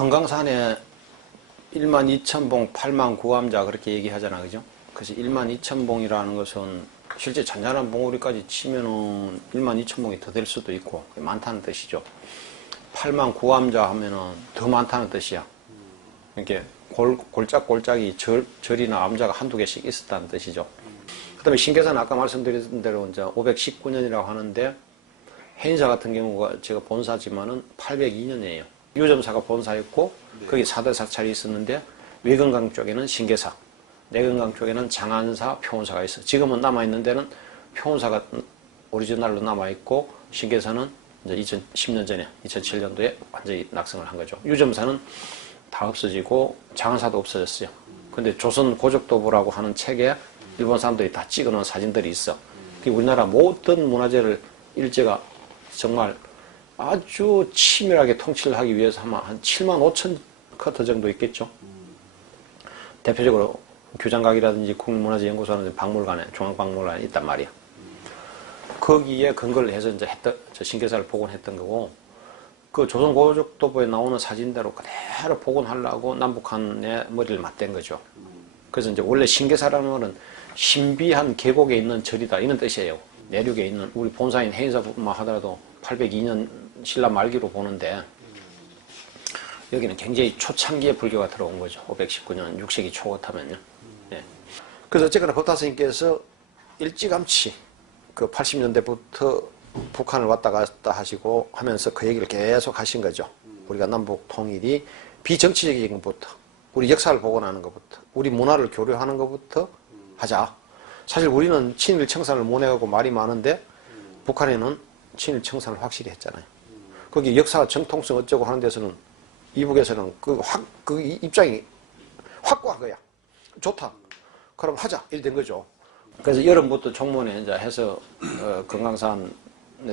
금강산에 12,000봉 8만 구암자 그렇게 얘기하잖아, 그죠? 그래서 12,000봉이라는 것은 실제 잔잔한 봉우리까지 치면은 12,000봉이 더 될 수도 있고 많다는 뜻이죠. 8만 구암자 하면은 더 많다는 뜻이야. 이렇게 골짝골짝이 절이나 암자가 한두 개씩 있었다는 뜻이죠. 그 다음에 신계사는 아까 말씀드렸던 대로 이제 519년이라고 하는데, 해인사 같은 경우가 제가 본사지만은 802년이에요. 유점사가 본사였고, 거기 사대 사찰이 있었는데, 외건강 쪽에는 신계사, 내건강 쪽에는 장안사, 표원사가 있어. 지금은 남아있는 데는 표원사가 오리지널로 남아있고, 신계사는 이제 2010년 전에, 2007년도에 완전히 낙성을 한 거죠. 유점사는 다 없어지고, 장안사도 없어졌어요. 근데 조선 고적도부라고 하는 책에 일본 사람들이 다 찍어놓은 사진들이 있어. 우리나라 모든 문화재를 일제가 정말 아주 치밀하게 통치를 하기 위해서 아마 한 7만 5천 컷 정도 있겠죠. 대표적으로 교장각이라든지 국립문화재연구소라든지 박물관에, 중앙박물관에 있단 말이야. 거기에 근거를 해서 이제 저 신계사를 복원했던 거고, 그 조선 고적도부에 나오는 사진대로 그대로 복원하려고 남북한의 머리를 맞댄 거죠. 그래서 이제 원래 신계사라는 것은 신비한 계곡에 있는 절이다, 이런 뜻이에요. 내륙에 있는 우리 본사인 해인사만 하더라도 802년 신라 말기로 보는데, 여기는 굉장히 초창기에 불교가 들어온 거죠. 519년 6세기 초부터면요. 네. 그래서 어쨌거나 법타스님께서 일찌감치 그 80년대부터 북한을 왔다 갔다 하시고 하면서 그 얘기를 계속 하신 거죠. 우리가 남북 통일이 비정치적인 것부터, 우리 역사를 복원하는 것부터, 우리 문화를 교류하는 것부터 하자. 사실 우리는 친일 청산을 못 해가고 말이 많은데, 북한에는 친일 청산을 확실히 했잖아요. 거기 역사 정통성 어쩌고 하는 데서는, 이북에서는 그 입장이 확고한 거야. 좋다. 그럼 하자. 이래 된 거죠. 그래서 여름부터 종문에 이제 해서 금강산에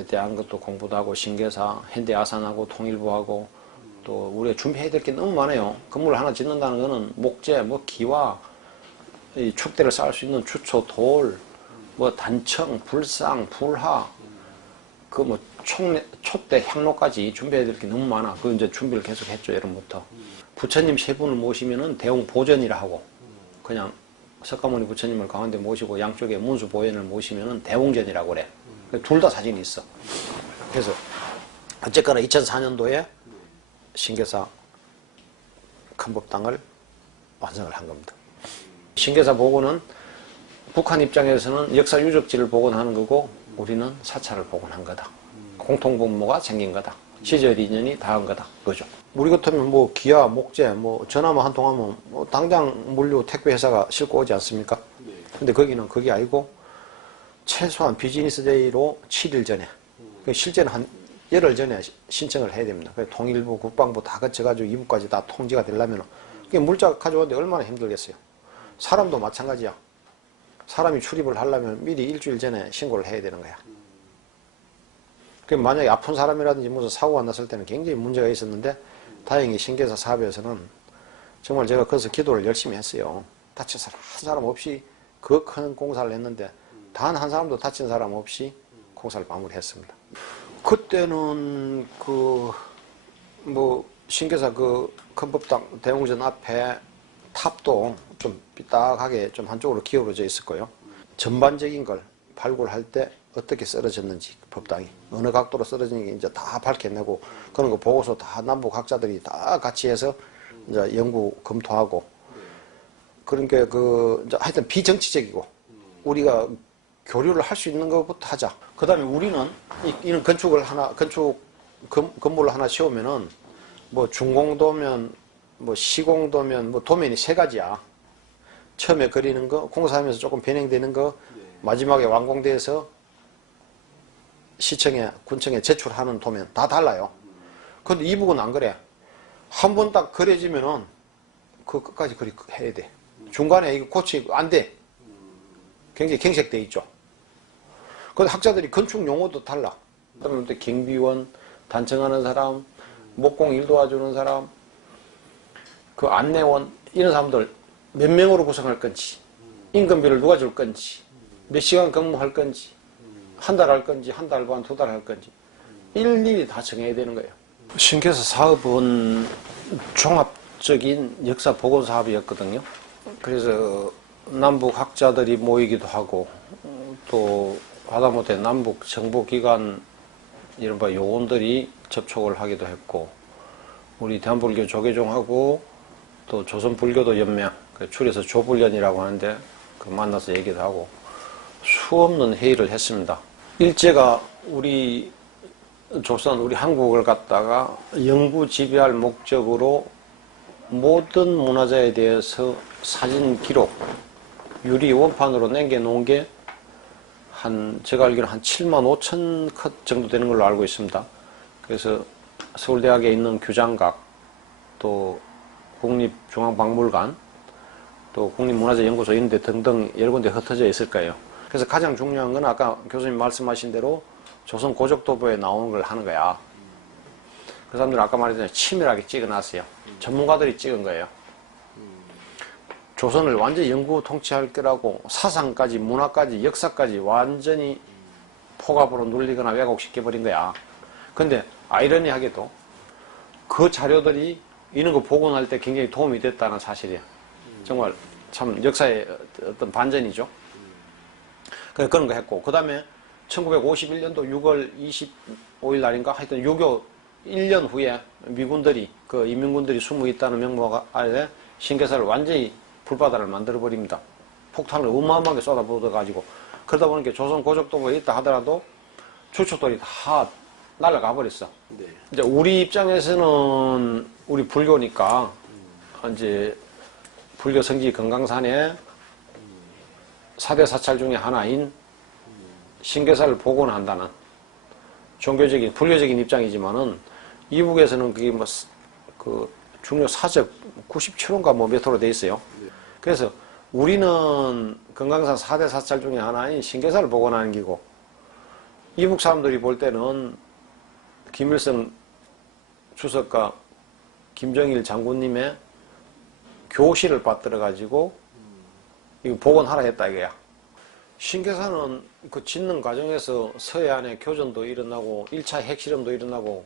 대한 것도 공부도 하고, 신계사, 현대아산하고 통일부하고, 또 우리가 준비해야 될 게 너무 많아요. 건물 하나 짓는다는 거는 목재, 뭐 기와, 이 축대를 쌓을 수 있는 주초, 돌, 뭐 단청, 불상, 불화, 그 뭐 촛대, 향로까지 준비해야 될 게 너무 많아. 그 이제 준비를 계속 했죠, 여름부터. 부처님 세 분을 모시면은 대웅보전이라 하고, 그냥 석가모니 부처님을 가운데 모시고 양쪽에 문수보현을 모시면은 대웅전이라고 그래. 둘 다 사진이 있어. 그래서 어쨌거나 2004년도에 신계사 큰법당을 완성을 한 겁니다. 신계사 복원은 북한 입장에서는 역사 유적지를 복원하는 거고, 우리는 사찰을 복원한 거다. 공통분모가 생긴 거다. 시절 인연이 닿은 거다. 그죠. 우리 같으면 뭐 기아, 목재, 뭐 전화만 한 통 하면 뭐 당장 물류 택배 회사가 싣고 오지 않습니까? 근데 거기는 그게 아니고 최소한 비즈니스 데이로 7일 전에, 실제는 한 열흘 전에 신청을 해야 됩니다. 그래서 통일부, 국방부 다 거쳐가지고 이북까지 다 통지가 되려면, 그게 물자 가져오는데 얼마나 힘들겠어요. 사람도 마찬가지야. 사람이 출입을 하려면 미리 일주일 전에 신고를 해야 되는 거야. 만약에 아픈 사람이라든지 무슨 사고가 났을 때는 굉장히 문제가 있었는데, 다행히 신계사 사업에서는 정말 제가 거기서 기도를 열심히 했어요. 다친 사람 한 사람 없이 그 큰 공사를 했는데, 단 한 사람도 다친 사람 없이 공사를 마무리했습니다. 그때는 신계사 큰법당 대웅전 앞에 탑도 좀 삐딱하게 좀 한쪽으로 기울어져 있을 거예요. 전반적인 걸 발굴할 때 어떻게 쓰러졌는지, 법당이 어느 각도로 쓰러졌는지 이제 다 밝혀내고, 그런 거 보고서 다 남북 학자들이 다 같이 해서 이제 연구 검토하고, 그러니까 이제 하여튼 비정치적이고 우리가 교류를 할 수 있는 것부터 하자. 그 다음에 우리는 이런 건물을 하나 세우면은 뭐 중공도면, 뭐 시공도면, 뭐 도면이 세 가지야. 처음에 그리는 거, 공사하면서 조금 변형되는 거, 마지막에 완공돼서 시청에, 군청에 제출하는 도면 다 달라요. 근데 이북은 안 그래. 한 번 딱 그려지면은 그 끝까지 해야 돼. 중간에 이거 고치고 안 돼. 굉장히 경색돼 있죠. 근데 학자들이 건축 용어도 달라. 그다음에 경비원, 단청하는 사람, 목공일 도와주는 사람, 그 안내원, 이런 사람들 몇 명으로 구성할 건지, 임금비를 누가 줄 건지, 몇 시간 근무할 건지, 한 달 할 건지, 한 달 반, 두 달 할 건지 일일이 다 정해야 되는 거예요. 신계사 사업은 종합적인 역사 보건 사업이었거든요. 그래서 남북 학자들이 모이기도 하고 또 하다못해 남북 정보기관 이른바 요원들이 접촉을 하기도 했고 우리 대한불교 조계종하고 또 조선불교도 연맹 줄여서 조불련이라고 하는데 그 만나서 얘기도 하고 수없는 회의를 했습니다. 일제가 우리 조선, 우리 한국을 갖다가 영구 지배할 목적으로 모든 문화재에 대해서 사진 기록, 유리 원판으로 남겨놓은 게 제가 알기로 한 7만 5천 컷 정도 되는 걸로 알고 있습니다. 그래서 서울대학에 있는 규장각, 또 국립중앙박물관, 또 국립문화재연구소 이런 데 등등 여러 군데 흩어져 있을 거예요. 그래서 가장 중요한 건 아까 교수님 말씀하신 대로 조선 고적도보에 나오는 걸 하는 거야. 그 사람들은 아까 말했잖아요. 치밀하게 찍어놨어요. 전문가들이 찍은 거예요. 조선을 완전히 영구 통치할 거라고 사상까지 문화까지 역사까지 완전히 폭압으로 눌리거나 왜곡시켜버린 거야. 근데 아이러니하게도 그 자료들이 이런 거 복원할 때 굉장히 도움이 됐다는 사실이야. 정말 참 역사의 어떤 반전이죠. 그런 거 했고 그 다음에 1951년도 6월 25일 날인가 하여튼 6.25 1년 후에 미군들이 그 인민군들이 숨어 있다는 명목 아래 신계사를 완전히 불바다를 만들어 버립니다. 폭탄을 어마어마하게 쏟아부어가지고 그러다 보니까 조선 고적도보에 있다 하더라도 주축들이 다 날아가 버렸어. 네. 이제 우리 입장에서는 우리 불교니까 이제 불교 성지 금강산에 4대 사찰 중에 하나인 신계사를 복원한다는 종교적인 불교적인 입장이지만은 이북에서는 그게 뭐 그 중요 사적 97호인가 뭐 몇 호로 돼 있어요. 그래서 우리는 금강산 4대 사찰 중에 하나인 신계사를 복원하는 기고 이북 사람들이 볼 때는 김일성 주석과 김정일 장군님의 교시를 받들어 가지고 이거 복원하라 했다 이거야. 신계사는 그 짓는 과정에서 서해안에 교전도 일어나고 1차 핵실험도 일어나고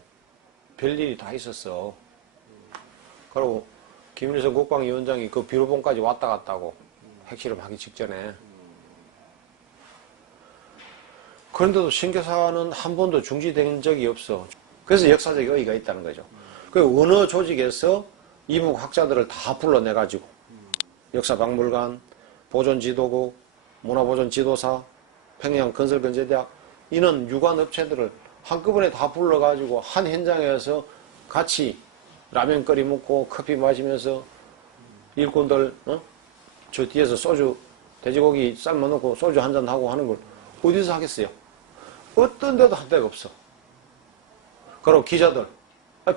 별일이 다 있었어. 그리고 김일성 국방위원장이 그 비로봉까지 왔다 갔다고 핵실험 하기 직전에. 그런데도 신계사는 한 번도 중지된 적이 없어. 그래서 역사적 의의가 있다는 거죠. 그 어느 조직에서 이북 학자들을 다 불러내가지고 역사박물관, 보존지도국, 문화보존지도사, 평양건설건재대학 이런 유관업체들을 한꺼번에 다 불러가지고 한 현장에서 같이 라면 끓여 먹고 커피 마시면서 일꾼들 저 뒤에서 소주 돼지고기 삶아 놓고 소주 한잔 하고 하는 걸 어디서 하겠어요? 어떤 데도 한 데가 없어. 그리고 기자들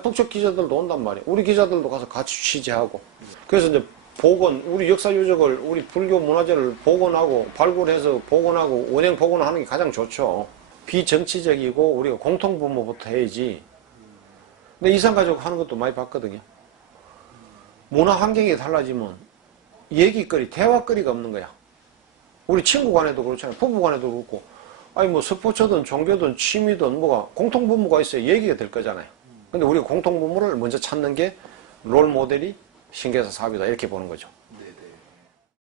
북쪽 기자들도 온단 말이야. 우리 기자들도 가서 같이 취재하고. 그래서 이제 복원, 우리 역사 유적을, 우리 불교 문화재를 복원하고, 발굴해서 복원하고, 원행 복원하는 게 가장 좋죠. 비정치적이고, 우리가 공통분모부터 해야지. 근데 이산가족 하는 것도 많이 봤거든요. 문화 환경이 달라지면, 얘기거리, 대화거리가 없는 거야. 우리 친구 간에도 그렇잖아요. 부부 간에도 그렇고. 아니, 뭐, 스포츠든 종교든 취미든 뭐가, 공통분모가 있어야 얘기가 될 거잖아요. 근데 우리가 공통분모를 먼저 찾는 게 롤 모델이 신계사 사업이다. 이렇게 보는 거죠.